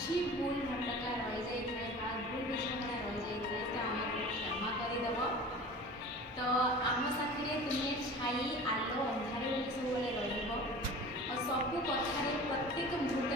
କିଛି ଭୁଲ ଭଟକା ରହିଯାଇଥାଏ ବା ଭୁଲ ବୁଝାମଣା ରହିଯାଇଥାଏ ତ ଆମକୁ କ୍ଷମା କରିଦେବ। ତ ଆମ ସାଥିରେ ତୁମେ ଛାଇ ଆଲୋ ଅନ୍ଧାର ବୋଲି ସବୁବେଳେ ରହିବ ଆଉ ସବୁ କଥାରେ ପ୍ରତ୍ୟେକ ମୁହୂର୍ତ୍ତ